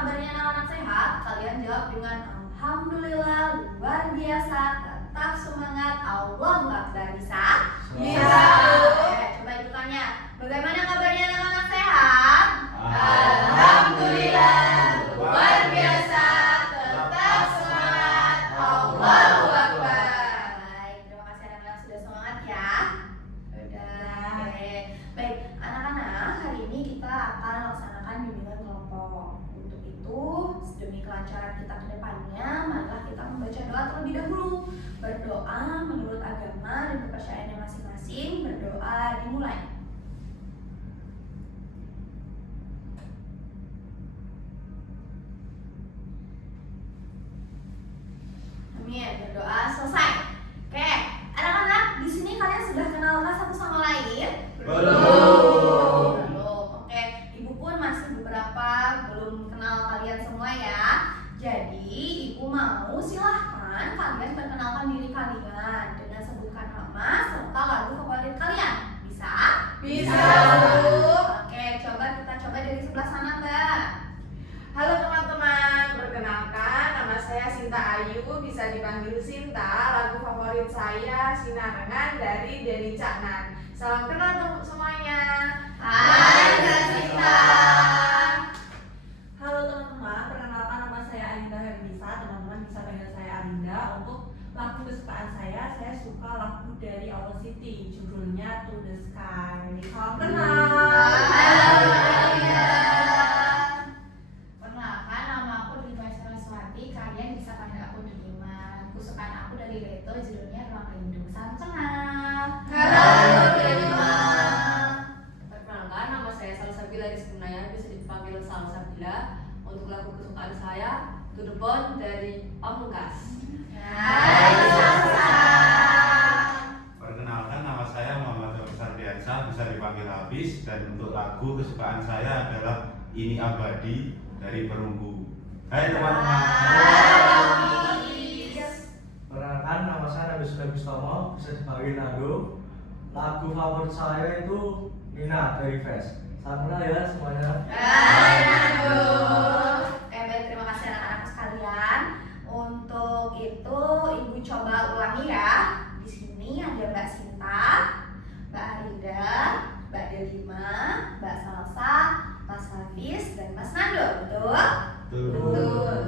kabarnya anak-anak sehat? Kalian jawab dengan alhamdulillah, luar biasa, tetap semangat, Allahu Akbar. Bisa? Bisa. Coba ibu tanya, bagaimana kabarnya anak-anak sehat? Alhamdulillah, luar biasa, tetap semangat, Allahu Akbar. Baik, terima kasih anak-anak sudah semangat ya. Sudah. Oke. Baik, anak-anak, hari ini kita akan laksanakan bimbingan kelompok. Untuk itu, demi kelancaran kita ke depannya, marilah kita membaca doa terlebih dahulu. Berdoa menurut agama dan kepercayaannya masing-masing. Berdoa dimulai. Amin. Berdoa selesai. Oke, anak-anak, di sini kalian sudah kenalkah satu sama lain? Belum. Oke, ibu pun masih beberapa belum kenal kalian semua ya. Jadi, ibu mau silahkan kalian perkenalkan diri kalian dengan sebutkan nama serta lagu favorit kalian. Bisa? Bisa, Bu. Oke, kita coba dari sebelah sana, Mbak. Halo teman-teman, perkenalkan nama saya Sinta Ayu, bisa dipanggil Sinta. Lagu favorit saya Sinarengan dari Denny Caknan. Salam kenal semuanya. Hai, Mbak Sinta. Halo teman-teman, perkenalkan nama saya Arinda Hermisa. Teman-teman bisa panggil saya Arinda. Untuk lagu kesukaan saya suka lagu dari Our City, judulnya To The Sky. Salam kenal. Halo, Arinda. Perkenalkan, nama aku Diva Saraswati. Kalian bisa panggil aku Diman. Kesukaan aku dari Leto, judulnya Ruang Rindu. Salam kenal. Halo, Rima. Perkenalkan, nama saya Salsabila Rizkunaya, bisa dipanggil Salsabila. Untuk lagu kesukaan saya, To The Bone dari Pamungkas. Hai, Salsa. Perkenalkan, nama saya Muhammad Sardiansa, bisa dipanggil Habis. Dan untuk lagu kesukaan saya adalah Ini Abadi dari Perunggu. Hai teman-teman. Perkenalkan, nama saya Nabi Sugeng Gustomo, bisa dipanggil Nando. Lagu favorit saya itu Nina dari Fest. Salam kenal ya semuanya. Hai, Nando. Baik, terima kasih anak-anak sekalian. Untuk itu, ibu coba ulangi ya. Di sini ada Mbak Sinta, Mbak Arinda, Mbak Delima, Mbak Salsa, Mas Hafiz, dan Mas Nando. Betul? Betul.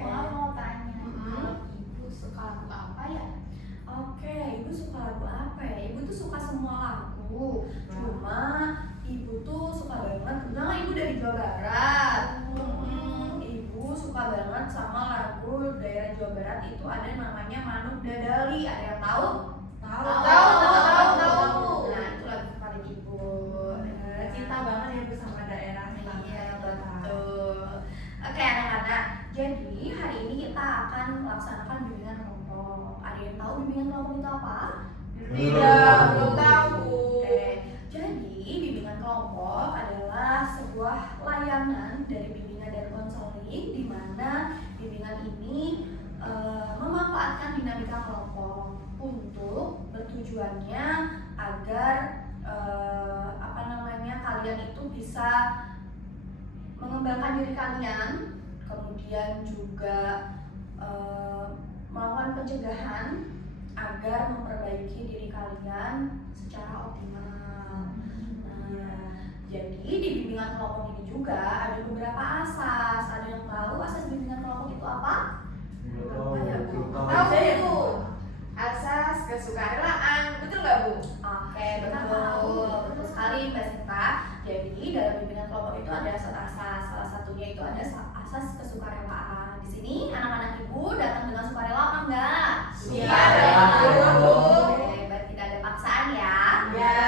Aku mau tanya, kalau ibu suka lagu apa ya? Oke, ibu suka lagu apa ya? Ibu tuh suka semua lagu. Cuma ibu tuh suka banget, kebetulan ibu dari Jawa Barat. Ibu suka banget sama lagu daerah Jawa Barat itu ada yang namanya Manuk Dadali. Ada yang tahu? Tahu. Nah, itu lagu favorit ibu. Cinta banget ya Bu sama daerahnya. Iya, betul. Oke, anak-anak. Jadi hari ini kita akan melaksanakan bimbingan kelompok. Ada yang tahu bimbingan kelompok itu apa? Belum tahu. Oke, jadi bimbingan kelompok adalah sebuah layanan dari bimbingan dan konseling di mana bimbingan ini memanfaatkan dinamika kelompok untuk bertujuannya agar kalian itu bisa mengembangkan diri kalian, kemudian juga melakukan pencegahan agar memperbaiki diri kalian secara optimal. Nah, jadi di bimbingan kelompok ini juga ada beberapa asas. Ada yang tahu asas bimbingan kelompok itu apa? Tahu Bu. Asas kesukarelaan, betul nggak Bu? Oke, betul sekali Mbak Sinta. Jadi dalam bimbingan kelompok itu ada asas-asas. Salah satunya itu ada asas kesukarelaan. Di sini anak-anak ibu datang dengan sukarela apa enggak? Sukarela, Bu. Oke, berarti tidak ada paksaan ya. Ya.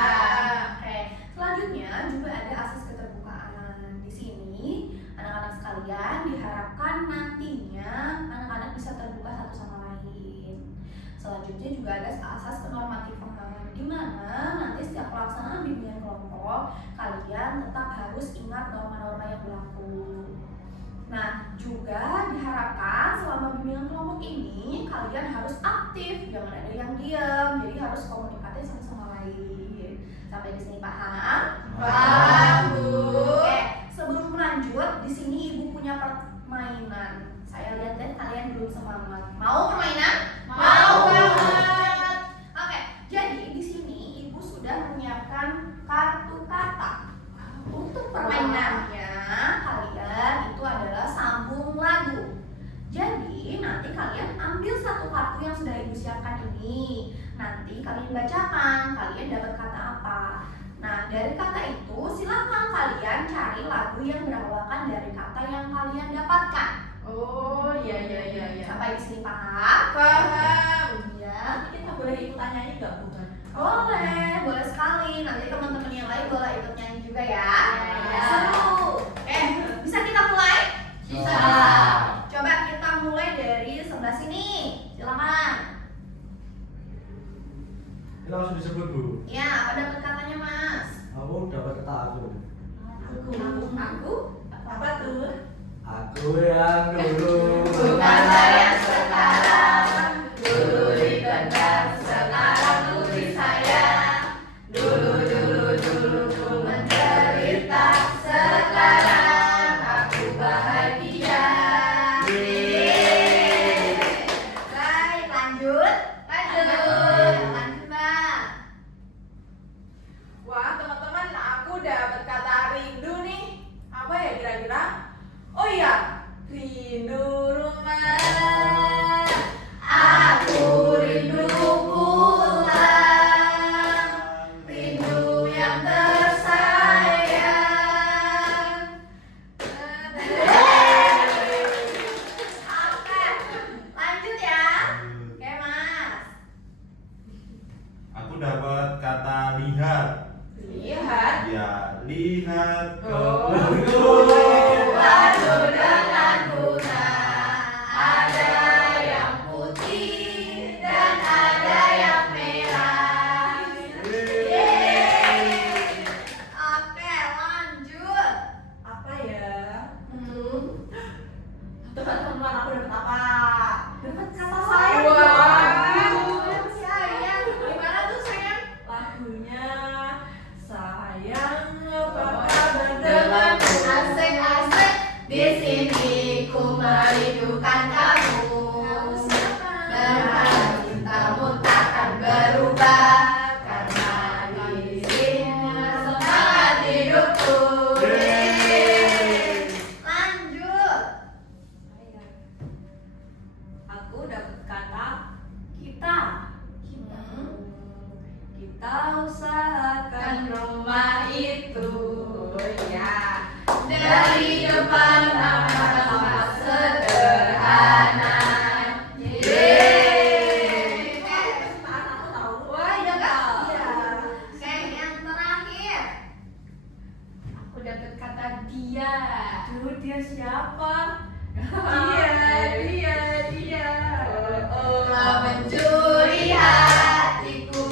Oke, selanjutnya juga ada asas keterbukaan. Di sini anak-anak sekalian diharapkan nantinya anak-anak bisa terbuka satu sama lain. Selanjutnya juga ada asas kenormatifan, di mana nanti setiap pelaksanaan bimbingan kelompok kalian tetap harus ingat norma-norma yang berlaku. Nah, juga diharapkan selama bimbingan kelompok ini kalian harus aktif, jangan ada yang diam. Jadi harus komunikatif satu sama lain. Sampai di sini paham? Paham, Bu. Oke, sebelum lanjut, di sini ibu punya permainan. Saya lihat deh kalian belum semangat. Mau permainan? Mau banget. Oke, jadi di sini Ibu sudah menyiapkan kartu kata. Untuk permainannya kalian itu adalah sambung lagu. Jadi nanti kalian ambil satu kartu yang sudah Ibu siapkan ini. Nanti kalian bacakan, kalian dapat kata apa. Nah, dari kata itu silakan kalian cari lagu yang berawalkan dari kata yang kalian dapatkan. Oh, iya. Sampai di sini paham? Paham. Ya. Nanti kita boleh ikutan nyanyi nggak, Bu? Boleh sekali. Nanti teman-teman yang lain boleh ikut nyanyi juga ya. Ya. Seru. Bisa kita mulai? Bisa. Coba kita mulai dari sebelah sini. Silakan. Ini langsung disebut Bu. Ya, apa dapat katanya, Mas? Aku dapat kata aku. Aku? Apa tuh? Aku yang dulu. Bukanlah yang sekarang. Dulu dipendam, sekarang tulis saya. Dulu ku menderita, sekarang aku bahagia. Baik, lanjut, Mbak. Wah, teman-teman, aku dapat kata rindu nih. Apa ya kira-kira? Oh iya, rindu rumah. Aku rindu pulang, rindu yang tersayang. Oke, lanjut ya. Oke, Mas. Aku dapat kata lihat. Lihat. Ya, lihat ke Oh. Baju dengan bunga, ada yang putih dan ada yang merah. Yeay. Oke, lanjut. Apa ya? Hmm. Teman-teman, aku dapat apa? Dapat kata saya. Wah. Sayang, gimana tuh sayang? Lagunya sayang apa kabar Denganku asik-asik di sini ku merindukan kamu. Berharap cintamu takkan berubah karena di sini semangat hidupku. Lanjut. Aku dapat kata Kita. kita usahakan rumah itu. Ya. Dari depan tampak sederhana. Yeay. kesukaan aku tahu. Wah, iya Kak. Iya. Oke, yang terakhir. Aku dapat kata dia. Duh, dia siapa? Dia. Telah mencuri hatiku.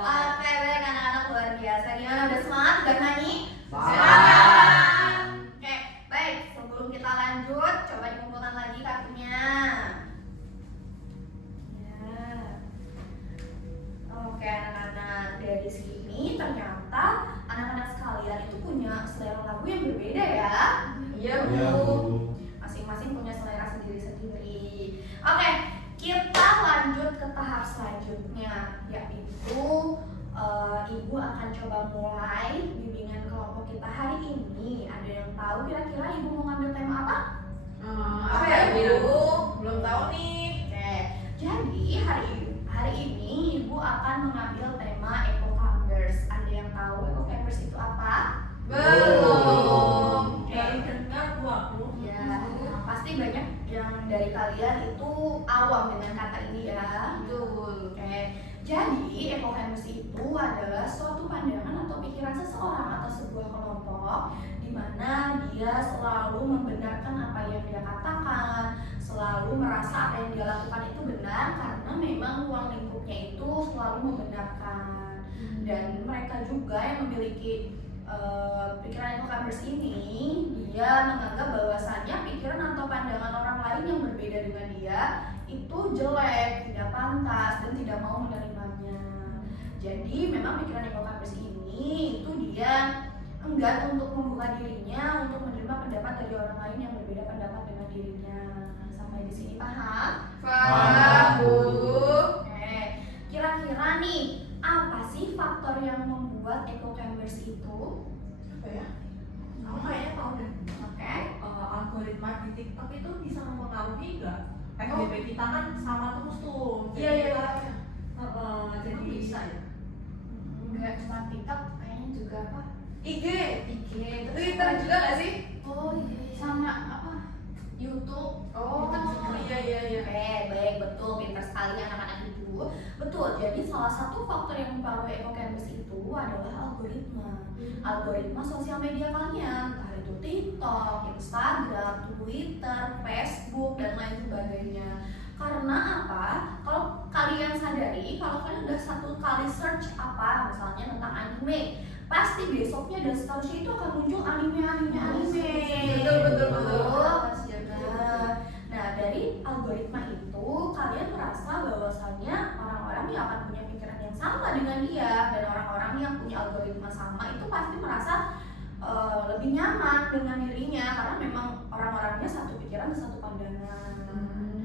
Oke, baik anak-anak luar biasa. Gimana, udah semangat? Udah nyanyi? Semangat. Oke, baik. Sebelum kita lanjut, coba dikumpulkan lagi kartunya. Ya. Oke, anak-anak, dari sini ternyata anak-anak sekalian itu punya selera lagu yang berbeda ya. Iya, Ya, Bu. Bu. Masing-masing punya selera sendiri-sendiri. Oke, kita lanjut ke tahap selanjutnya, yaitu Ibu akan coba mulai bimbingan kelompok kita hari ini. Ada yang tahu kira-kira Ibu mau ngambil tema apa? Apa ya, Bu? Belum tahu nih. Oke, jadi hari ini Ibu akan mengambil tema Eco Climbers. Ada yang tahu Eco Climbers itu apa? Belum. Baru dengar Bu aku. Ya, pasti banyak yang dari kalian itu awam dengan kata ini ya. Betul. Oke, jadi ekofeminis itu adalah suatu pandangan atau pikiran seseorang atau sebuah kelompok di mana dia selalu membenarkan apa yang dia katakan, selalu merasa apa yang dia lakukan itu benar karena memang ruang lingkupnya itu selalu membenarkan. Dan mereka juga yang memiliki pikiran ekofeminis ini, dia menganggap bahwasannya pikiran atau pandangan orang lain yang berbeda dengan dia itu jelek, tidak pantas, dan tidak mau menerimanya. Jadi memang pikiran ekofeminis ini itu dia enggan untuk membuka dirinya untuk menerima pendapat dari orang lain yang berbeda pendapat dengan dirinya. Sampai di sini paham? Paham, Bu. Kira-kira nih apa sih faktor yang membuat echo chambers itu? Apa ya? Aku kayaknya tahu deh. Oke. Algoritma di TikTok itu bisa mempengaruhi nggak? FYP kita kan sama terus tuh. Iya, iya. Jadi Emang bisa ya? Enggak cuma TikTok, kayaknya juga apa? IG, IG, terus Twitter juga nggak sih? Oh iya, sama apa? YouTube. Oh, iya, iya, iya. Oke, baik, betul, pintar sekali anak-anak itu. Betul, jadi salah satu faktor yang mempengaruhi echo chambers itu adalah algoritma. Algoritma sosial media kalian, entah itu TikTok, Instagram, Twitter, Facebook, dan lain sebagainya. Karena apa? Kalau kalian sadari, kalau kalian udah satu kali search apa, misalnya tentang anime, pasti besoknya dan seterusnya itu akan muncul anime. Betul. Nah, dari algoritma itu kalian merasa bahwasannya orang-orang yang akan punya pikiran yang sama dengan dia, dan orang-orang yang punya algoritma sama itu pasti merasa lebih nyaman dengan dirinya karena memang orang-orangnya satu pikiran, satu pandangan.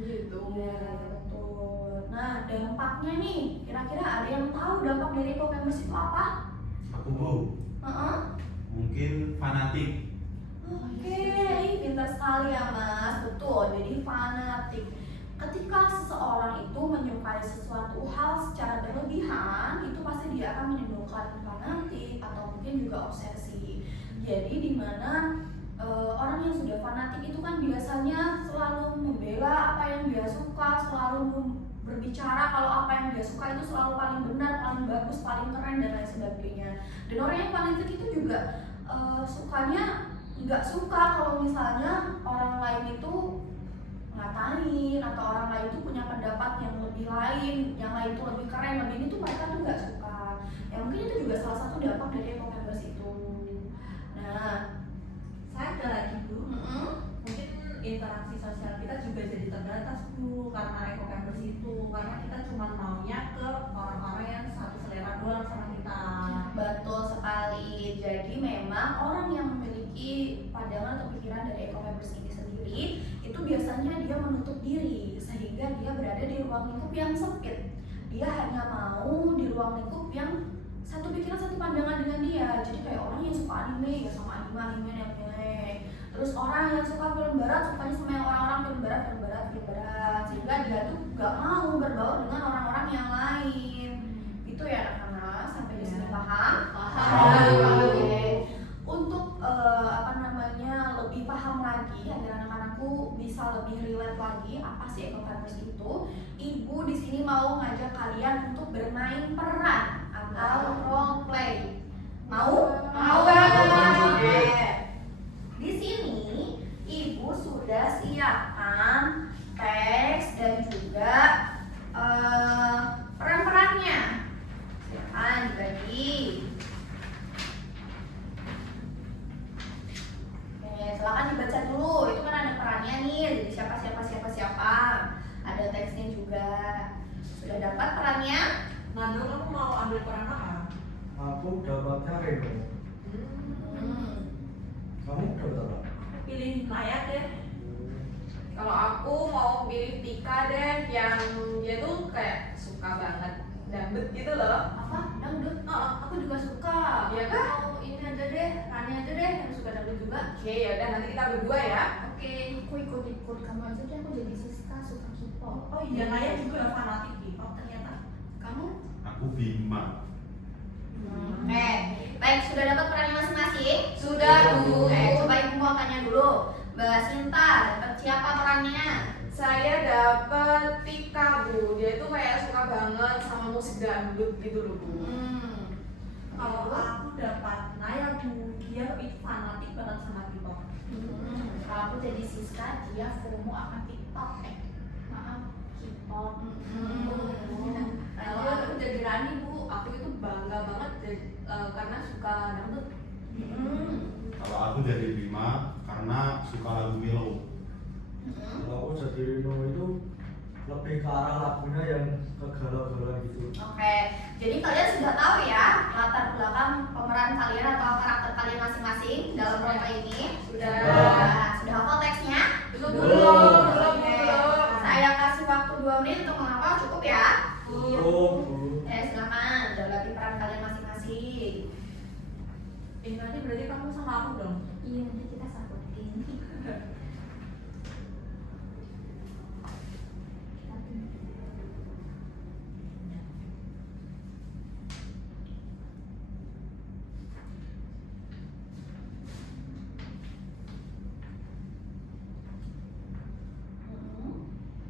Gitu. Iya, betul. Nah, dampaknya nih, kira-kira ada yang tahu dampak dari echo chambers itu apa? Aku Bu, mungkin fanatik. Oke, pintar sekali ya Mas. Betul, jadi fanatik. Ketika seseorang itu menyukai sesuatu hal secara berlebihan, itu pasti dia akan menimbulkan fanatik atau mungkin juga obsesi. Jadi dimana orang yang sudah fanatik itu kan biasanya selalu membela apa yang dia suka, selalu berbicara kalau apa yang dia suka itu selalu paling benar, paling bagus, paling keren dan lain sebagainya. Dan orang yang fanatik itu juga sukanya nggak suka kalau misalnya orang lain itu ngatain atau orang lain itu punya pendapat yang lebih lain, yang lain itu lebih keren, lebih ini tuh mereka tuh nggak suka. Ya mungkin itu juga salah satu dampak dari echo chambers itu. Nah, saya ada lagi Bu. Mungkin interaksi sosial kita juga jadi terbatas Bu karena echo chambers itu, karena kita cuma maunya ke orang-orang yang satu selera doang sama kita. betul sekali. Jadi memang orang yang memiliki pandangan atau pikiran dari echo chambers ini sendiri itu biasanya dia menutup diri sehingga dia berada di ruang lingkup yang sempit. Dia hanya mau di ruang lingkup yang satu pikiran, satu pandangan dengan dia. Jadi kayak orang yang suka anime ya sama anime yang pilih. Terus orang yang suka film barat sukanya sama yang orang-orang film barat. Sehingga dia tuh gak mau berbaur dengan orang-orang yang lain. Itu ya anak-anak, sampai di sini paham? Oke. Untuk lebih paham lagi agar anak-anakku bisa lebih relate lagi apa sih echo chambers itu, Ibu di sini mau ngajak kalian untuk bermain peran atau role play. Mau? Mau. Oke. Di sini Ibu sudah siapkan teks dan juga peran-perannya. Silakan dibagi. Silakan dibaca dulu. Itu kan ada perannya nih. Jadi siapa. Ada teksnya juga. Sudah dapat perannya? Nando, kamu mau ambil peran apa? Aku dapatnya Reno. Kamu dapat apa? Pilih Naya deh. Kalau aku mau pilih Tika deh, yang dia tuh kayak suka banget dangdut gitu loh. Apa? Dangdut? Aku juga suka. Iya kah? Oh, ini aja deh, Rani aja deh yang suka dangdut juga. Oke, ya udah nanti kita berdua ya. Oke, aku ikut kamu aja deh, aku jadi Siska suka K-pop. Oh iya, Naya juga fanatik K-pop ternyata. Kamu? Aku Bima. Baik, sudah dapat perannya masing-masing? Sudah, Bu. Coba Ibu mau tanya dulu. Mbak Sinta, dapat siapa perannya? Saya dapet Tika, Bu. Dia tuh kayak suka banget sama musik dangdut gitu loh, Bu. Kalau aku dapat Naya Bu, dia itu fanatik banget sama K-pop. Kalau aku jadi Siska, dia FOMO akan TikTok. Maaf, K-pop. Kalau aku jadi Rani Bu, aku itu bangga banget karena suka dangdut. Kalau aku jadi Bima karena suka lagu Milo. Kalau aku jadi Reno itu lebih ke arah lagunya yang kegalau-galau gitu. Oke, jadi kalian sudah tahu ya latar belakang pemeran kalian atau karakter kalian Nanti berarti kamu sama aku dong. Iya, nanti kita sabutin.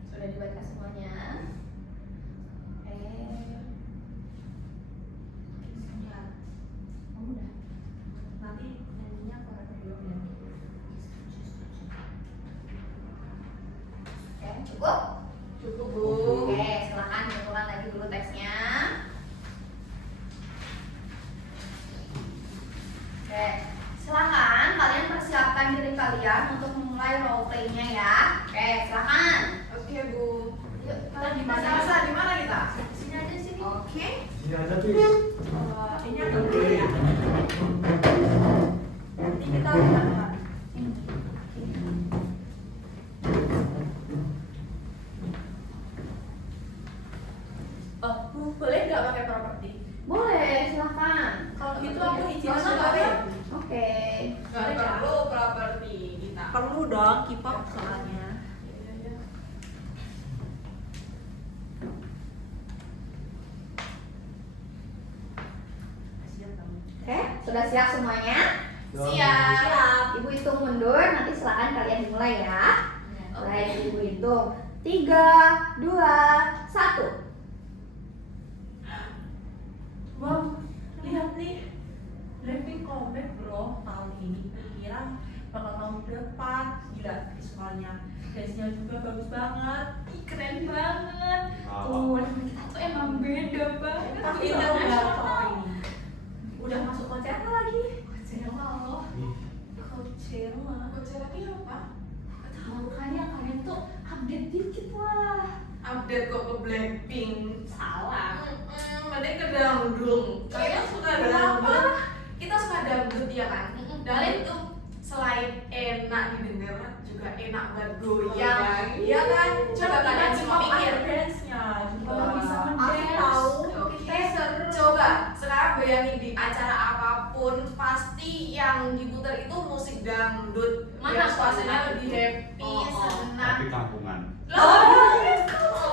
Sudah dibaca semuanya? Kamu udah? Nanti nyanyinya aku akan belum ya. Cukup? Cukup Bu. Oke, silakan diulang lagi dulu teksnya. Oke, silakan kalian persiapkan diri kalian untuk memulai role play-nya ya. Oke, silakan. Oke Bu. Yuk, Kita di mana? Di mana kita? sini aja sini. Oke. Ini aja bis. Ini agak dulu ya. Nanti kita teman-teman. Bu, boleh nggak pakai properti? Boleh, silakan. Kalau gitu aku izin Kalau sama nggak ya. Oke. Nggak perlu properti kita. Perlu dong, K-pop soalnya. Siap kamu. Oke, sudah siap semuanya? Siap. Ibu hitung mundur, nanti silakan kalian dimulai ya. Baik, ibu hitung. 3, 2, 1. Wow, lihat nih, Blackpink comeback bro tahun ini. Kira bakal tahun depan. Gila visualnya, dance-nya juga bagus banget. Ih, keren banget. Tuh, kita tuh emang beda banget. Pasti tahu nggak soal ini? Udah masuk Coachella lagi. Coachella loh. Coachella. Coachella ini apa? Tahu kan ya, kalian tuh update dikit lah. Update kok ke Blackpink. Salah. Mending ke dangdut. Kalian suka dangdut? Kita suka dangdut ya kan? Dan itu selain enak didengar juga enak buat goyang. Iya kan? Coba kalian semua pikir. Dance-nya juga Kalau bisa asik ngedance. tahu. Oke, coba sekarang bayangin di acara apapun pasti yang diputar itu musik dangdut. Mana Biar suasananya lebih happy, Oh, senang. Tapi kampungan.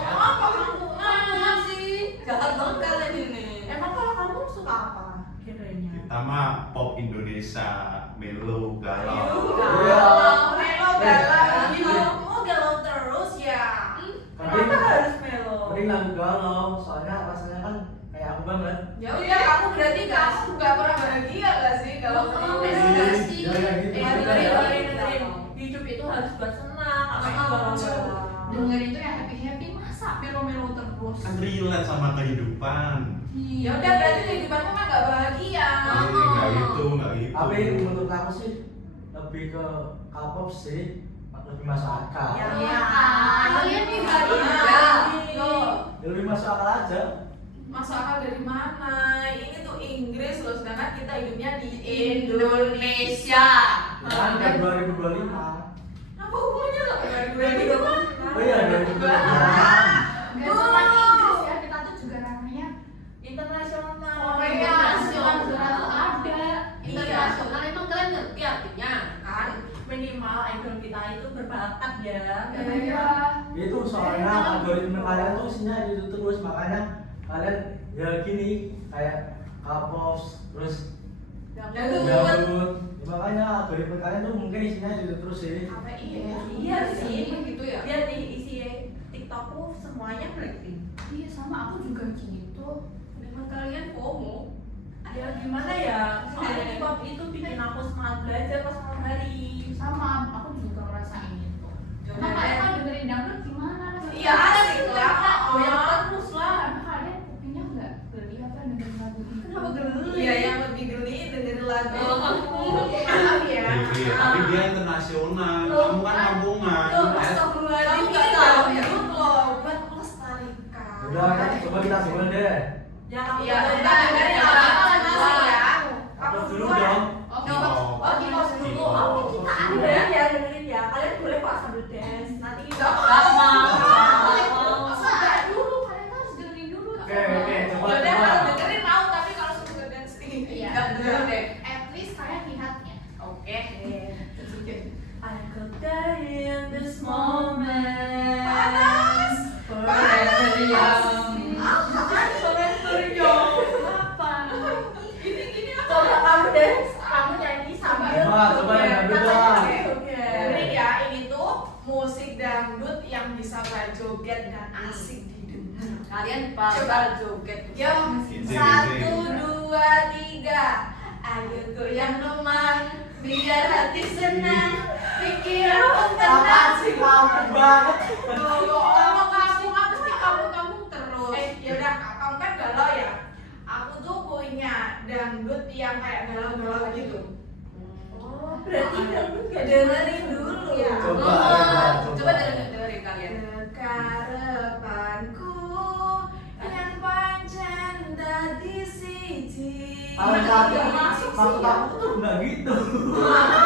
Apa kampungan sih? Jahat banget kalian ini. Emang kalau kamu suka apa genrenya? Kita mah pop Indonesia, melo, galau. Galau, melo, galau. Mau galau terus ya? Kenapa harus melo? Mending lagu galau, soalnya rasanya kan kayak aku banget. Ya udah, kamu berarti kamu nggak pernah bahagia gak sih kalau Oh, terus? iya sih. Ya, ya, gitu. Dengerin. Hidup itu harus buat senang, apa itu galau-galau. Dengerin tuh yang happy-happy, masa melo-melo terus? Kan relate sama kehidupan. Ya udah, berarti kehidupanmu mah nggak bahagia. Nggak gitu, nggak gitu. Tapi menurut aku sih lebih ke K-pop sih, lebih masuk akal. Ya, Iya. Kalian nih Iya. Loh. Ya, lebih masuk akal aja. Masuk akal dari mana? Ini tuh Inggris loh, sedangkan kita hidupnya di Indonesia. Kan kayak 2025. Apa hubungannya sama 2025? Oh iya, 2025. Gak cuma Inggris ya, kita tuh juga namanya Internasional. Korea. internasional tuh ada. Internasional emang kalian ngerti artinya? Kan? Minimal idol kita itu berbakat ya. Iya. Itu soalnya algoritma kalian tuh isinya itu terus, makanya kalian ya gini kayak K-pop terus Dangdut. dangdut. Makanya algoritma kalian tuh mungkin isinya itu terus sih. Apa iya? Iya sih. Gitu ya. Dia di isi TikTokku semuanya Blackpink. Iya, sama aku juga gitu. Memang kalian FOMO. Ya gimana ya? Soalnya K-pop itu bikin aku semangat belajar pas malam hari. Sama, aku juga ngerasain itu. Coba Nah, kalian deh. kalau dengerin dangdut gimana rasanya? Iya, asik lah. Oh ya terus lah. Karena kalian kupingnya nggak geli apa dengerin lagu itu? Kenapa geli? Iya, yang lebih geli dengerin lagu. Oh. Maaf ya. Iya, tapi dia internasional. Kamu kan kampungan. Loh, ya. astagfirullahaladzim, Kamu ini nggak tahu ya? dangdut loh, buat melestarikan. Udah, kan coba kita coba deh. Ya kamu Iya, dengerin kita dengerin ya. apa masih ya. Aku dulu duluan. dong. Oh, Oh, K-pop dulu. K-pop. Oh, kita Dengerin ya, dengerin ya. Kalian boleh kok sambil dance. Nanti kita Sabar dulu, kalian tuh harus dengerin dulu. Oke, coba Ya udah, coba. kalau dengerin mau, tapi kalau suruh ngedance nih, Iya. nggak denger deh. At least moment. Panas. Forever young. Forever young. Apa? Gini Coba kamu deh, kamu nyanyi sambil Coba yang dangdut lah. Ini ya, ini tuh musik dangdut yang bisa buat joget dan asik didengar. Kalian bakal joget. Yo, Izin, 1, 2, 3. Ayo goyang teman, biar hati senang, pikiran Apaan tenang. sih kamu banget? Kalau kamu kan pasti kamu terus. Yaudah, kamu kan galau ya. Aku tuh punya dangdut yang kayak galau-galau gitu. Oh, berarti kamu gak dengerin dulu ya? Coba, Coba dengerin kalian. Kekarepanku yang pancen dadi siji. Maksud aku tuh nggak gitu. Gimana?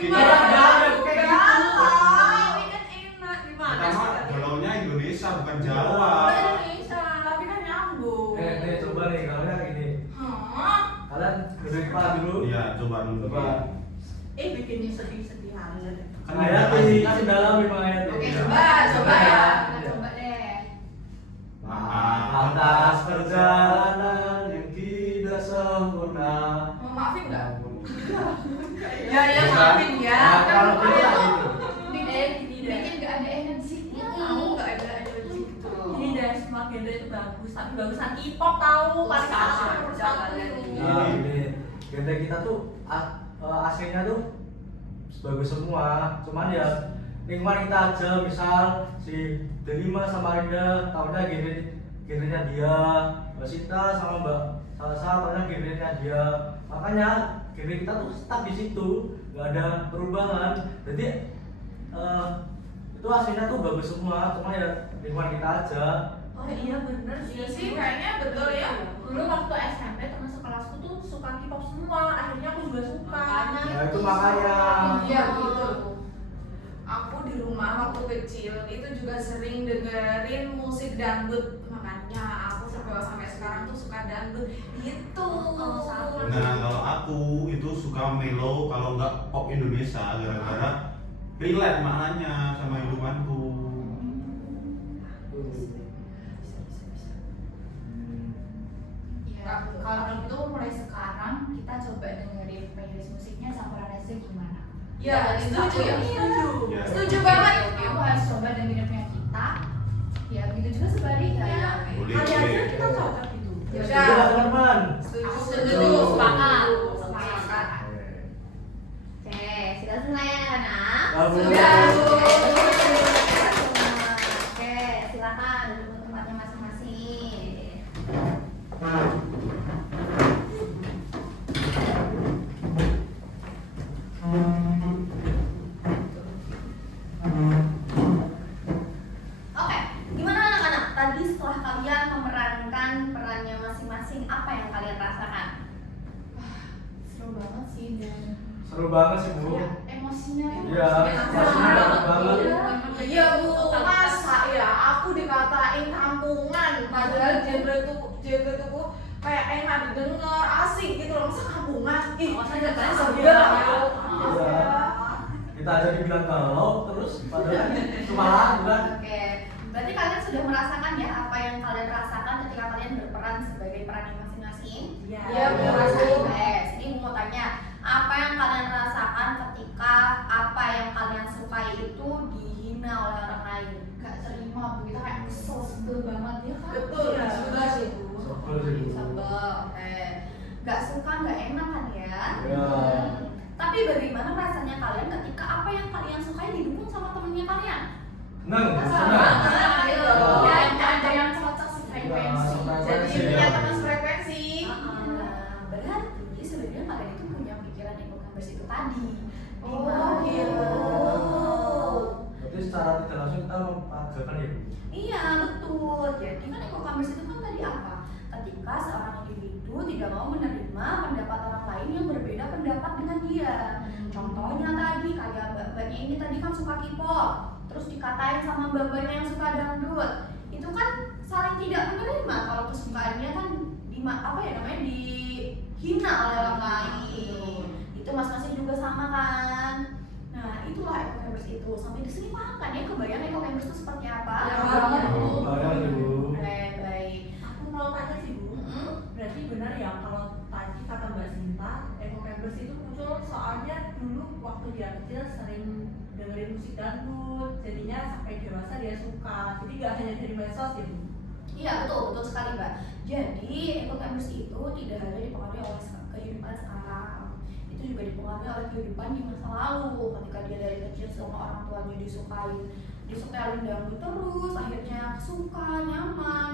Nggak ada kayak gitu. Galau. Ini kan enak gimana? Pertama galaunya Indonesia bukan Jawa. Indonesia, tapi kan nyambung. Nih coba nih kalian ini. Hah? Kalian duduk kepala dulu. Iya, coba dulu. Coba. Bikin sedih-sedih aja. Kan Hayati, kasih dalam lima ayat. Oke, coba ya. Kita coba deh. Maaf atas perjalanan yang tidak sempurna. Mau maafin nggak? Ya, maafin ya. Nah, kalau kita gitu. Bikin gak ada energinya. Kamu nggak ada energi gitu. Ini dari semua genre itu bagus, tapi bagusan K-pop tahu paling Sama nomor aja satu. kalian ini. Nah, ini genre kita tuh aslinya tuh bagus semua. Cuman ya lingkungan kita aja, misal si Delima sama Rinda tahunya genrenya dia, Mbak Sinta sama Mbak Salsa tahunya genrenya dia. Makanya genre kita tuh stuck di situ, nggak ada perubahan. Jadi itu aslinya tuh bagus semua, cuma ya lingkungan kita aja. Oh iya bener Iya sih, kayaknya betul ya. Dulu waktu SMP teman sekelasku tuh suka K-pop semua, akhirnya aku juga suka. Nah, itu makanya. Iya gitu. Aku di rumah waktu kecil itu juga sering dengerin musik dangdut, makanya aku sampai sekarang tuh suka dangdut gitu. Nah, kalau aku itu suka melo, kalau nggak pop Indonesia, gara-gara relate maknanya sama hidupanku. Ya, kalau gitu mulai sekarang kita coba dengerin playlist musiknya Sampuranesnya gimana? Ya, setuju ya. Ya. Setuju banget. Kamu harus coba dengerin punya kita. Ya begitu juga sebaliknya. Boleh, Kali aja boleh. kita cocok gitu. Ya Setuju udah. nggak, teman-teman? Setuju. Setuju, sepakat. Sepakat. Oke, sudah selesai ya anak-anak? Sudah. Oke, silakan duduk ke tempatnya masing-masing. Oke, gimana anak-anak? Tadi setelah kalian memerankan perannya masing-masing, apa yang kalian rasakan? Seru banget sih dan Seru banget sih, Bu. kayak emosinya tuh Iya, emosinya dapet banget. Iya bu, masa ya aku dikatain kampungan, padahal genre tuh kayak enak didengar, asik gitu loh, masa kampungan? Ih, Masa aja kalian sebel sebel ya. Iya. Kita aja dibilang galau, terus padahal cuma lagu kan. Oke, berarti kalian sudah merasakan ya apa yang kalian rasakan ketika kalian berperan sebagai peran yang masing-masing? Iya, Ya, Bu. merasain guys. Jadi mau tanya, apa yang kalian rasakan ketika apa yang kalian sukai itu dihina oleh orang lain? Gak terima, begitu kayak kesel, sebel banget ya kan? Betul, Iya. sudah sih bu. Sebel sih, Bu. Sebel, oke. Gak suka, gak enak kan ya? Iya. Tapi bagaimana rasanya kalian ketika apa yang kalian sukai didukung sama temennya kalian? Seneng, seneng. Gitu. Ya, ada yang cocok sefrekuensi. Ya, Jadi sefrekuensi, punya ya. teman frekuensi. Berarti sebenarnya kalian itu punya pikiran eco-campers itu tadi. Oh, Dimana- gitu. Berarti secara tidak langsung kita mempagakan ya, Bu. Iya betul. Jadi kan eco-campers itu kan tadi apa? Ketika seorang individu tidak mau menerima pendapat orang lain yang berbeda pendapat dengan dia. Contohnya tadi kayak mbak-mbaknya ini tadi kan suka K-pop, terus dikatain sama mbak-mbaknya yang suka dangdut. Itu kan saling tidak menerima kalau kesukaannya kan dihina oleh orang lain. Itu masing-masing juga sama kan. Nah itulah eco-campers campers itu. Sampai di sini paham kan ya, kebayang eco campers itu seperti apa? Ya, banget, Bu. Bayang nih, Bu. Baik. Aku mau tanya sih Bu, berarti benar ya kalau tadi kata Mbak Sinta, eco campers itu muncul soalnya dulu waktu dia kecil sering dengerin musik dangdut, jadinya sampai dewasa dia suka. Jadi gak hanya dari medsos ya Bu. Iya betul sekali Mbak. Jadi eco campers itu tidak hanya dipengaruhi oleh kehidupan sekarang, itu juga dipengaruhi oleh kehidupan di masa lalu. Ketika dia dari kecil sama orang tuanya disukain dangdut terus, akhirnya suka, nyaman.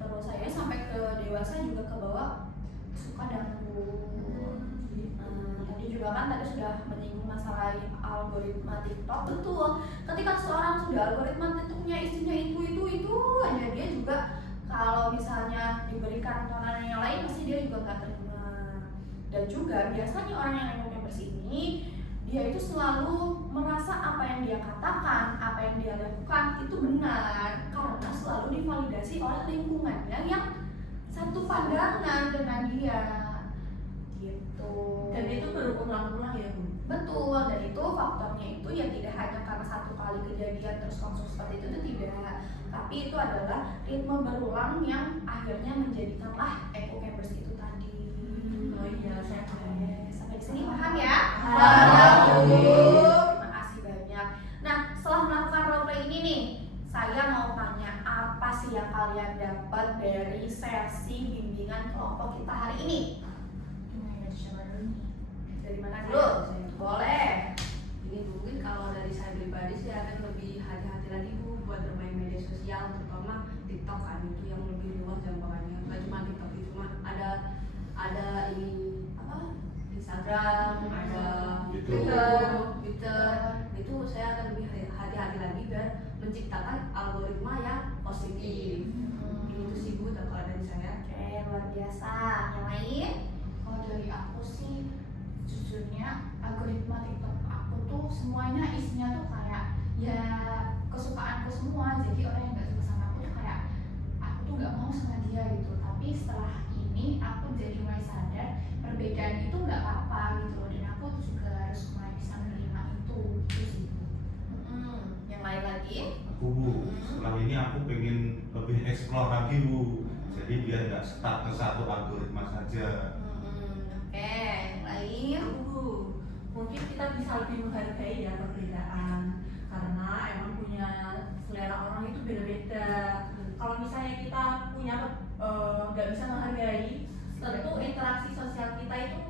Terus saya sampai ke dewasa juga kebawa suka dangdut. Tadi juga kan tadi sudah menyinggung masalah algoritma TikTok. Betul. Ketika seorang sudah algoritma TikToknya isinya itu aja, dia juga kalau misalnya diberikan tontonan yang lain pasti dia juga nggak terima. Dan juga biasanya orang yang eco campers ini dia itu selalu merasa apa yang dia katakan, apa yang dia lakukan itu benar karena selalu divalidasi oleh lingkungannya yang satu pandangan dengan dia gitu. Dan itu berulang-ulang ya Bu. Betul, dan itu faktornya itu ya tidak hanya karena satu kali kejadian terus langsung seperti itu tidak, tapi itu adalah ritme berulang yang akhirnya menjadikanlah eco campers itu tadi. Oh iya, saya paham. Sampai di sini paham ya? Paham. Terima kasih banyak. Nah, setelah melakukan role play ini nih, saya mau tanya apa sih yang kalian dapat dari sesi bimbingan kelompok kita hari ini? Dari mana dulu? Boleh. Ini mungkin kalau dari saya pribadi saya akan lebih hati-hati lagi Bu buat bermain media sosial, terutama TikTok kan, itu yang lebih luas jangkauannya. Nggak cuma TikTok itu, cuma ada ini apa Instagram, ada Twitter. Itu saya akan lebih hati-hati lagi dan menciptakan algoritma yang positif. Itu sih Bu kalau dari saya. Oke, luar biasa. Yang lain? Kalau dari aku sih jujurnya algoritma TikTok aku tuh semuanya isinya tuh kayak ya kesukaanku semua. Jadi orang yang gak suka sama aku tuh kayak aku tuh gak mau sama dia gitu. Tapi setelah ini aku jadi mulai sadar perbedaan itu gak apa-apa gitu loh. Dan aku juga harus mulai bisa menerima itu gitu sih. Yang lain lagi? Aku Bu, setelah ini aku pengen lebih explore lagi Bu. Jadi biar nggak stuck ke satu algoritma saja. Oke, yang lain? Mungkin kita bisa lebih menghargai ya perbedaan, karena emang punya selera orang itu beda-beda. Kalau misalnya kita punya nggak bisa menghargai, tentu interaksi sosial kita itu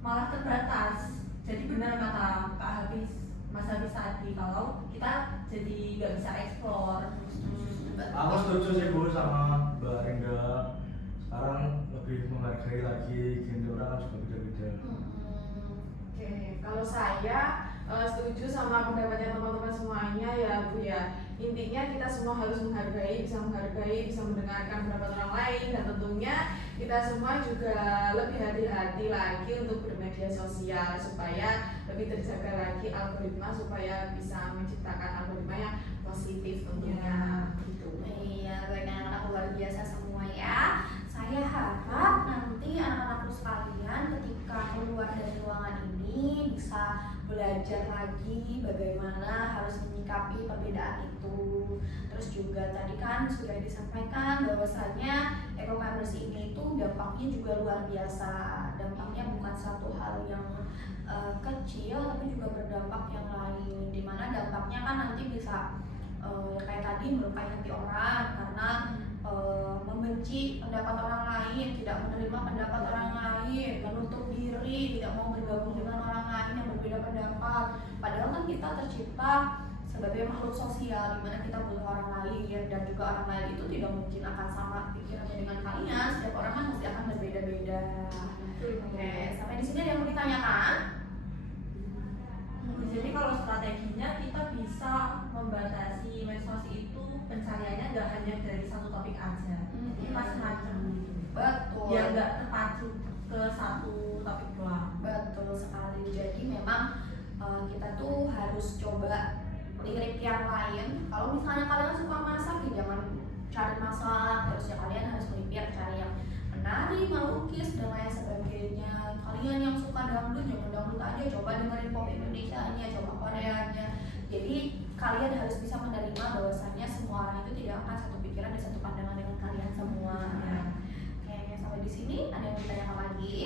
malah terbatas. Jadi benar kata Mas Habis tadi, kalau kita jadi nggak bisa explore. Aku setuju sih Bu sama Mbak Rinda. Sekarang lebih menghargai lagi, genre orang kan juga beda-beda. Oke, kalau saya setuju sama pendapatnya teman-teman semuanya ya Bu ya. Intinya kita semua harus menghargai, bisa mendengarkan pendapat orang lain, dan tentunya kita semua juga lebih hati-hati lagi untuk bermedia sosial supaya lebih terjaga lagi algoritma, supaya bisa menciptakan algoritma yang positif tentunya gitu. Iya, baik anak-anak luar biasa semua ya. Saya harap nanti anak-anakku sekalian ketika keluar dari ruangan ini bisa belajar lagi bagaimana harus menyikapi perbedaan itu. Terus juga tadi kan sudah disampaikan bahwasanya eco campers ini itu dampaknya juga luar biasa. Dampaknya bukan satu hal yang kecil, tapi juga berdampak yang lain. Dimana dampaknya kan nanti bisa kayak tadi melukai hati orang karena membenci pendapat orang lain, tidak menerima pendapat orang lain, menutup diri, tidak mau bergabung dengan orang lain yang berbeda pendapat. Padahal kan kita tercipta sebagai makhluk sosial, di mana kita butuh orang lain, dan juga orang lain itu tidak mungkin akan sama pikirannya dengan kalian. Setiap orang kan pasti akan berbeda-beda. Oke, sampai di sini ada yang mau ditanyakan? Jadi kalau strateginya kita bisa membatasi medsos itu pencariannya nggak hanya dari satu topik aja, jadi macam-macam gitu. Betul. Biar nggak terpacu ke satu topik doang. Betul sekali. Jadi memang kita tuh harus coba lirik yang lain. Kalau misalnya kalian suka masak, ya jangan cari masak terus ya, kalian harus melipir, cari yang menari, melukis dan lain sebagainya. Kalian yang suka dangdut, jangan dangdut aja, coba dengerin pop Indonesia-nya, coba Koreanya. Jadi kalian harus bisa menerima bahwasannya semua orang itu tidak akan satu pikiran dan satu pandangan dengan kalian semua. Kayaknya sampai di sini ada yang ditanyakan lagi?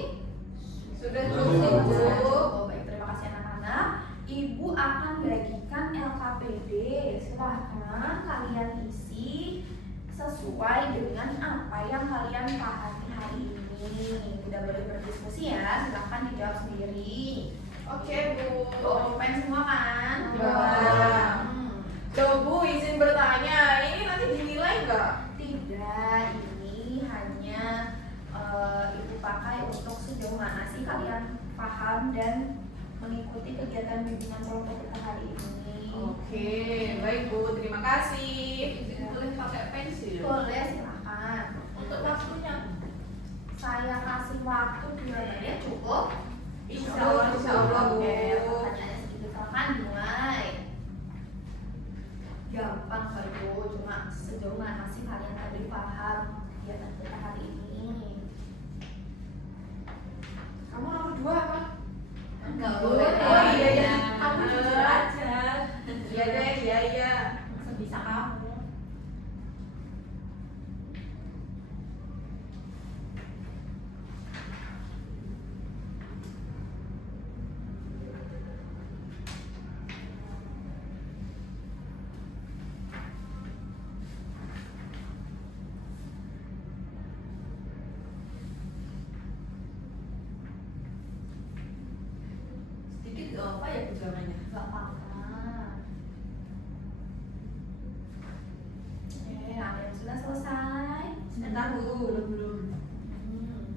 Sudah Cukup. cukup. Oh, baik, terima kasih anak-anak. Ibu akan bagikan LKPD. Silahkan kalian isi sesuai dengan apa yang kalian pahami hari ini. Tidak boleh berdiskusi ya, silahkan dijawab sendiri. Oke Bu. Pulpen semua kan? Udah. Loh Bu, izin bertanya, ini nanti dinilai nggak? Tidak, ini hanya ibu pakai untuk sejauh mana sih kalian paham dan mengikuti kegiatan bimbingan kelompok kita hari ini. Oke, baik Bu, terima kasih. Izin boleh pakai pensil. Boleh, silahkan. Untuk waktunya Saya kasih waktu 2 menit cukup. Insya Allah Bu. Oke, pertanyaannya sedikit, silahkan dimulai. Gampang kok Ibu, cuma sejauh mana sih kalian tadi paham kegiatan kita hari ini? Kamu nomor 2 apa? Enggak boleh. Oh iya ya. kamu jujur aja, Iya deh, iya. sebisa kamu. Sedikit gak apa ya perjalanannya. Gak apa-apa. Ada yang sudah selesai? Sebentar Bu, belum. Hmm.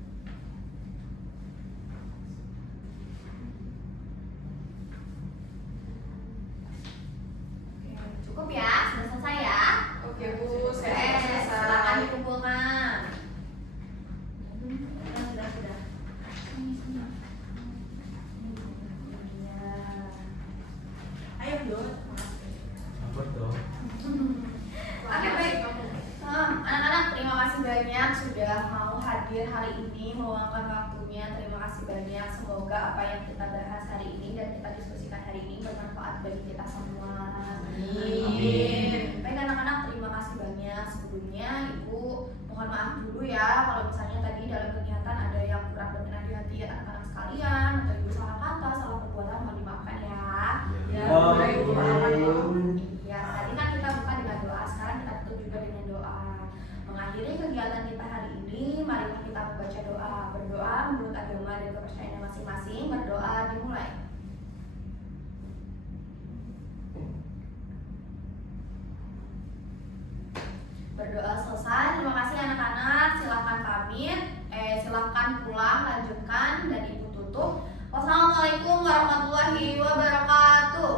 Oke, cukup ya, sudah selesai ya. Oke Bu, saya Oke, sudah silakan selesai. dikumpulkan. Sudah. Iya. Ayo dong. Apa dong? Oke, baik. Anak-anak, terima kasih banyak sudah mau hadir hari ini, meluangkan waktunya. Terima kasih banyak. Semoga apa yang kita bahas hari ini dan kita diskusikan hari ini bermanfaat bagi kita semua. Amin. Baik anak-anak, terima kasih banyak. Sebelumnya Ibu mohon maaf dulu ya kalau misalnya tadi dalam kegiatan ada yang kurang berkenan di hati anak-anak sekalian, atau Ibu salah kata, salah perbuatan, mohon dimaafkan ya. Ya, Oh, baik Bu. Iya, tadi kan kita buka dengan doa, sekarang kita tutup juga dengan doa. Mengakhiri kegiatan kita hari ini, mari kita membaca doa. Berdoa menurut agama dan kepercayaan masing-masing. Berdoa dimulai. Berdoa selesai. Terima kasih anak-anak. Silahkan pamit. Silahkan pulang, lanjutkan dan Ibu tutup. Wassalamualaikum warahmatullahi wabarakatuh.